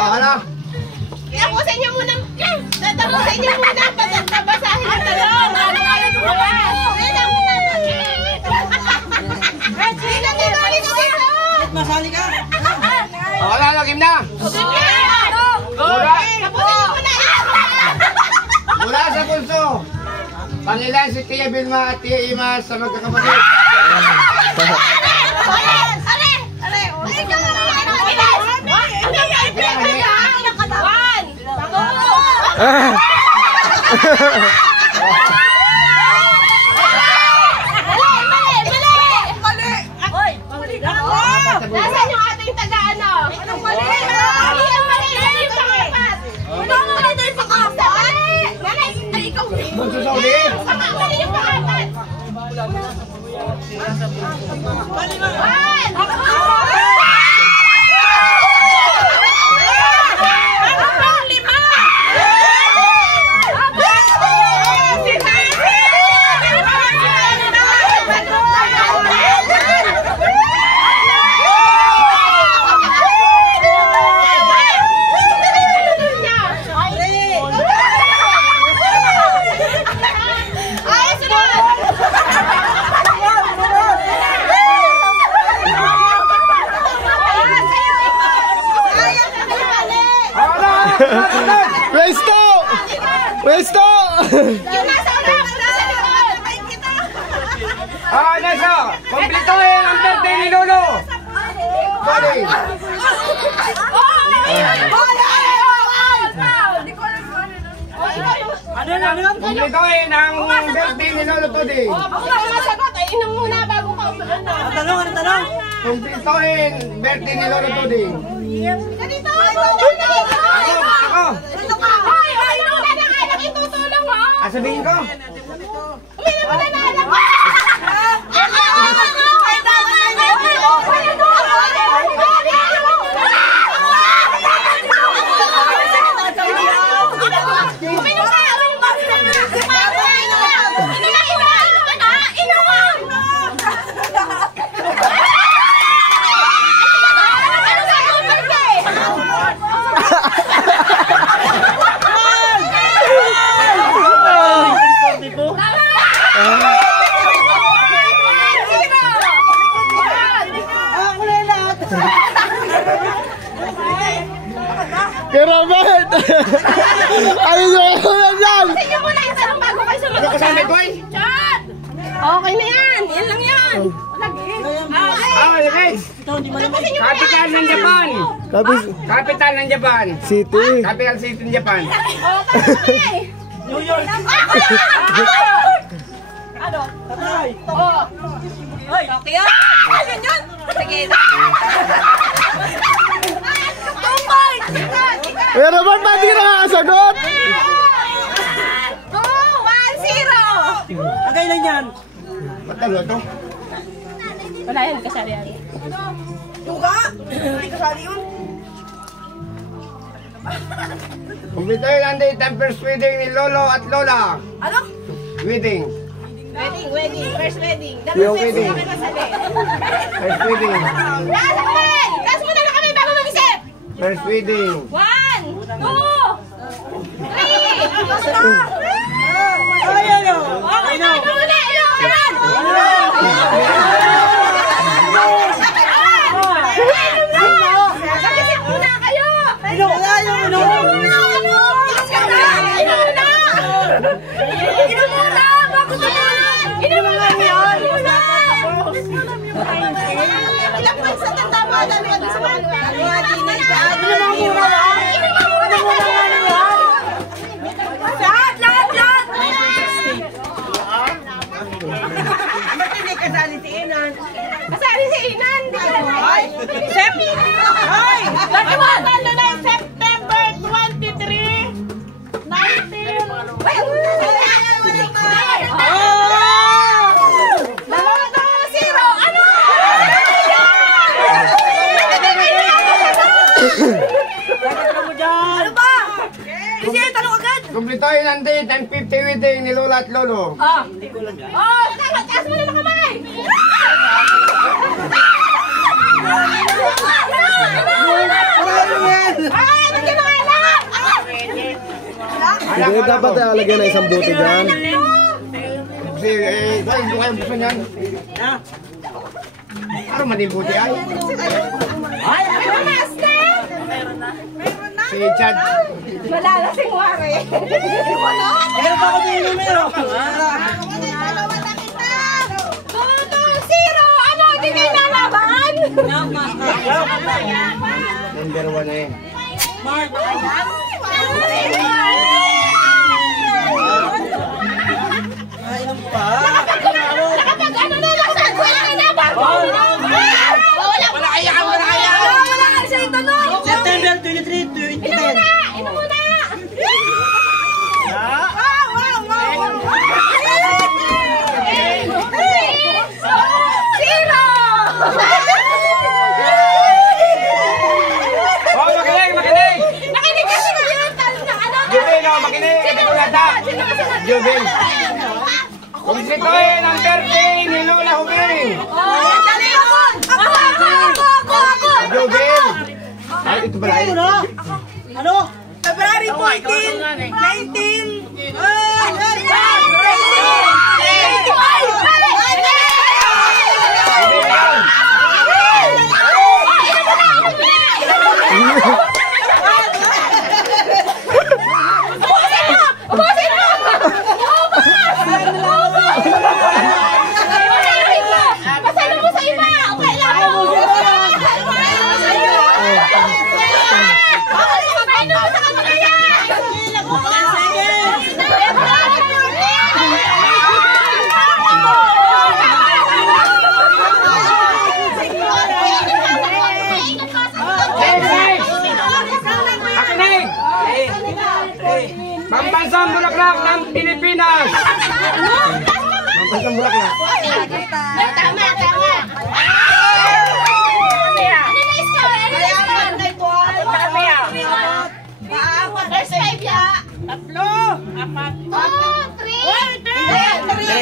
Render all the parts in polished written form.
Ano? Tapusin niyo muna. Tapusin niyo muna. Babasahin ang talong. Ano kayo tumakas? Masali ka? Wala, lagim na. Mula sa pulso. Pangilan si Tia Vilma at Tia Ima sa magkakapatid. Nasaan yung ating taga-ano? Anong mali? Mali ang mali! Mali yung pangapat! Anong mali doon sa kapat? Mali! Ay, ikaw! Bunso sa uli! Mali yung pangapat! Presto! Presto! Yung nasa ulang! Nasa likod! Nasa! Komplituhin ang birthday ni Lolo! Sorry! Komplituhin ang birthday ni Lolo Tudi! Ako na masagot! Ay, inong muna bago ka umalan. Ang tanong? Komplituhin birthday ni Lolo Tudi! Ganito! Ako! Hoy! Hoy! Wala na nga lang itutulong mo! Sabihin ko! Uminom mo na na alam mo! Kerabat! Ayun yung kerabat yan! Sige mo na yung tanong bago kayo sumagot. Ano kasama ko eh? Chat! Okay na yan! Yan lang yan! Next! Capital ng Japan! Capital ng Japan! City! Capital City ng Japan! Okay! New York! Ano? Tatay! Oo! Hoy! Tokyo! Yun yun! Sige! Tumbay! Kerabat, ba't di ka nakakasagot? 2-1-0! Agay lang yan! Ba't dalawa to? Wala yan, kasali yan. Tuga! Hindi kasali yun! Kumplituhin ang date ng first wedding ni Lolo at Lola! Ano? Wedding! Wedding! First wedding! Yung wedding! Kami kasali. First wedding! Taas kamay! Taas muna na kami bago mag-isip! First wedding! 1, 2, 3! Ay, ano? Okay na! Ikaw muna! Mag-isip muna kayo! Wala yung ano? Inom muna! Bago naman! Inom muna! Ilang points na tanda mo? Dalawa din sa mga Lahat! Ba't hindi kasali si Inan? Kasali si Inan! Hindi ka na Sep! Ay! Nagkakatan na ng September 23, 19... Dalawa na 0! Ano? Ano ba? Kasi tanong agad! Kumplituhin ang date ng 50 wedding ni Lola at Lolo! Taas mo na ng kamay! Wala naman! Hindi, dapat alagyan na isang buto dyan. Kasi, boy, hindi kayo gusto niyan. Parang manibuti ay. Si Chad. Malalasing wari. Meron pa ako din yung numero. 2-0. Ano? Hindi kayo nalaban? Number 1 na yun. Nakapag ano na lang sa wala na barko. Wala kaya. Wala ka siya itanong. September 23, 2010. Ino muna. Zero. Oh, makinig, makinig! Nakinig kasi ko yun. Jubin, oh, makinig! Ito ko nata! Jubin! Kung sitoy, number 10, Nilula Hubing! Dali ako. Ako. Jubin! Ay, ito ba lang? Ano? February 14, 19. Pambansang Bulaklak ng Pilipinas! Pambansang Bulaklak. Tama. First 5 ya. 3. 2,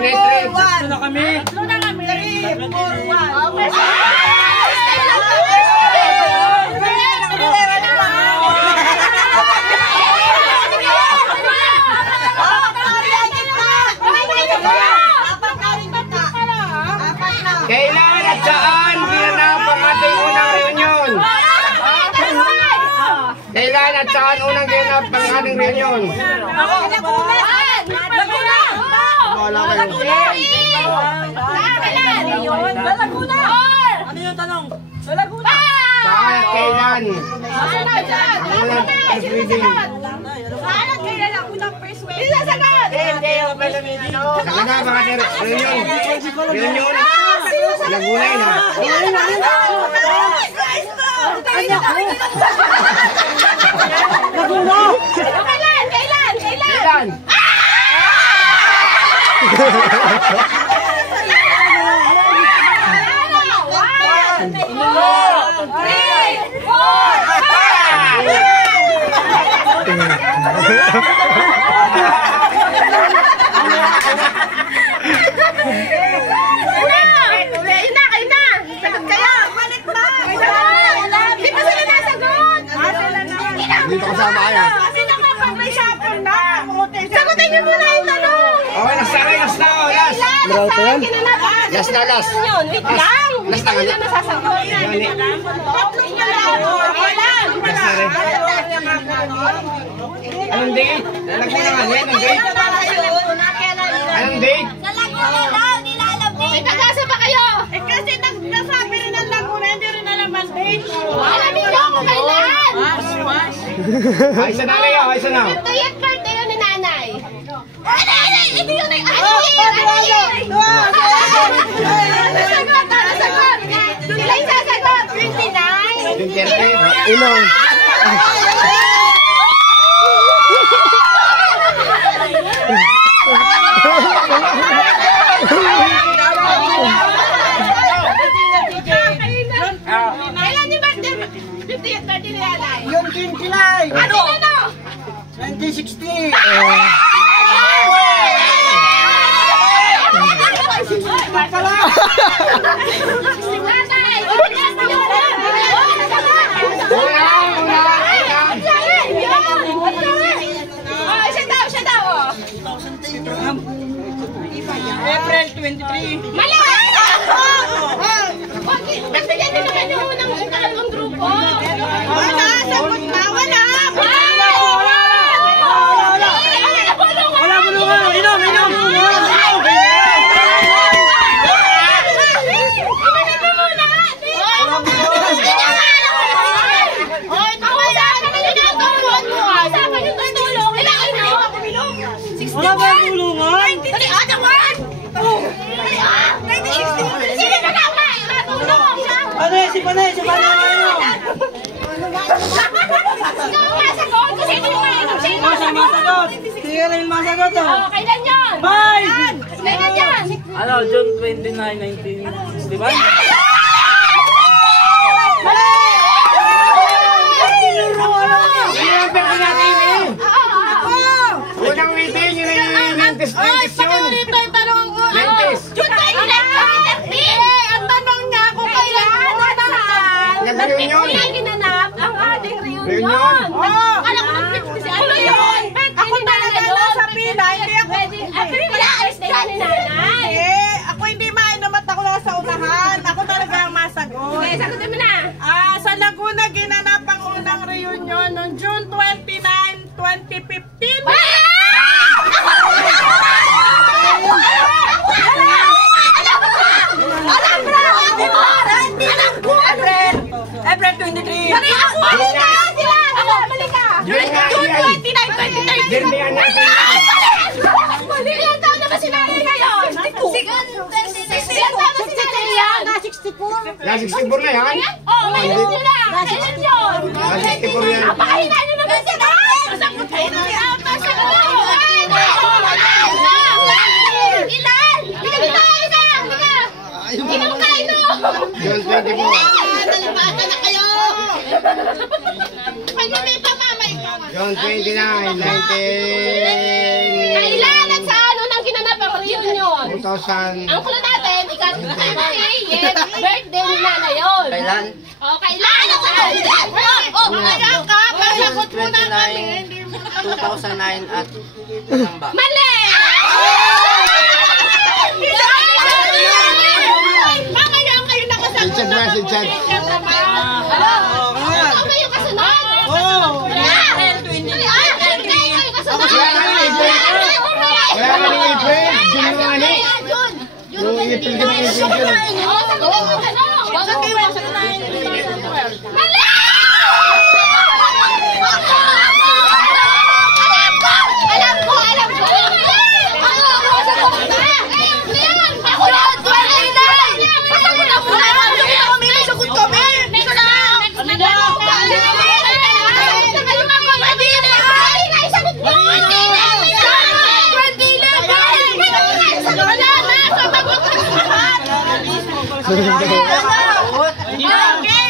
3. 1. Na kami. 3, 4, 1. Kailan at saan ginanap ang ating unang reunion? Kailan at saan unang ginanap ang ating reunion? Wala kayo. Ano yung tanong? Saan at kailan? Unang reading. Talaga ba ating reunion? Reunion? Lagunay na. Kailan? Dito kasama kayo. Sagutin niyo muna yung tanong. Okay, last na. Last. Marauto yan? Last. Yun, wait lang. Last na. Hindi na nasasagot. Tatlo niyo lang. Okay lang. Anong date? Lagyan naman yan. Anong date? Anong date? May tagasa pa kayo. Kasi nagsasabi rin ng Laguna, hindi rin alam ang date. Alam niyo kung kailan. Ayos na kayo. Ayos na. 50th birthday yun ni nanay. Ito yun ay sagot. Sila yung sasagot. 29. Duterte. Inong. Kailan yung birthday? 50th birthday ni nanay. Yung 29. Ano? 1960. 23. Mali! Nagbigay din naman yung unang dalawang grupo. Wala, sagot na, wala. Wala bulungan. Inom. Wala ba bulungan? Dali, ada man! Sino na naman? Natulong! Si Panay. Masagot! Kasi ito yung mainom siya yung Masagot. Sige na yung masagot. Oh, kailan yun? Kailan yan? Ano, June 29, 1961? Unang meeting, yun ay Lentes yun. Lentes. June 29, 2013! Ang tanong niya kung kailan Nag-reunion. kailan ginanap ang ating reunion. Reunion. Alam ko nag-50 si Ano yun? Ako talaga nasa pila, hindi ako. Birthday ni nanay. Ako hindi mainom at ako lang sa unahan. Ako talaga ang masagot. Okay, sagutin mo na. Sa Laguna ginanap ang unang reunion noong June 29, 2015. April 23. Mali ako! Mali ka! June June 29, 2013. Dirmihan natin. Mali! Ilan taon na ba si nanay ngayon? 62. Ilan taon na si nanay ngayon? 64. Nasa 64 na yan. Oo, ngayon nyo lang. Kailan yun? Nasa 64 yan. Napakahina nyo naman si nanay! Masakot kayo na yan! Masakot! Ilan? Bigyan tayo na! Inom ka ito! June 24. Talibata na kayo! Pwede may pamamay ko. June 29, 19... Kailan at saan unang ginanap ang reunion? 2000... Ang kulo natin, ika-30th birthday ni Nana yun. Kailan? O, kailan at saan? Kailan ka? Pasagot mo na kami. 2009 at Pangamba. Mali! Mamaya kayo nakasagot. Richard na, Richard. Ano kayo kasunod? Kayo kasunod? Wala nga ni April. Wala nga ni April. June na nga ni. Yung April din ni April. Mali! Alam ko! Ako yun! 29! Masagot ako na! May sagot kami!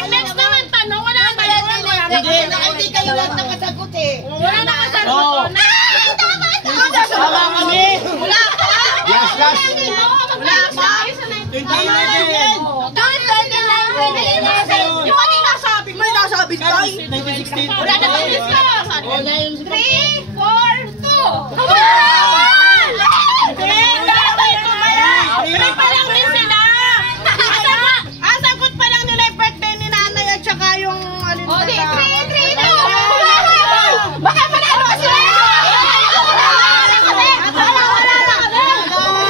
Next naman tanong, wala ba yan? Hindi kayo lang nakasagot eh. Wala nakasagot. Tama kami. Wala ka? Last. Wala ka? 2011. Yung ano yung nasabi mo? Yung nasabi ko? 1916. Wala na kayo discuss. 3, 4, 2. Habal! Pre pa lang din sila. Ang sagot pa lang nila yung birthday ni nanay at saka yung ano nila. O, di, 3, 2. Baka manalo ka sila. Wala na kami.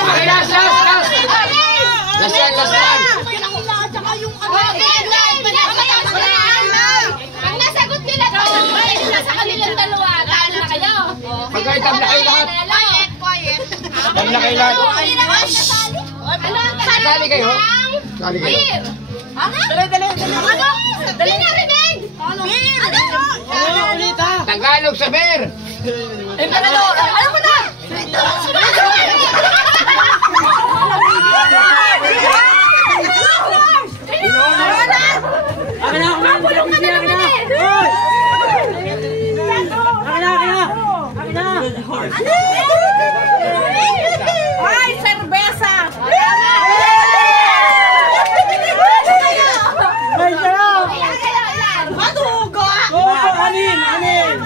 Okay, last. Last yan. Pag nasagot nila to, ay nasa kanilang dalawa, talo na kayo. Magkaitabla kayo lahat. Quiet. Tabla kayo lahat. Sali kayo. Sali kayo. Beer. Ano? Dali. Ano? Dali na rinig. Beer. Ano? Ulit ha. Tagalog sa beer. Alam mo na. Akin na. Mapulong ka na lang kami. Ay, serbesa. Ay, sarap. Ilan? Anin.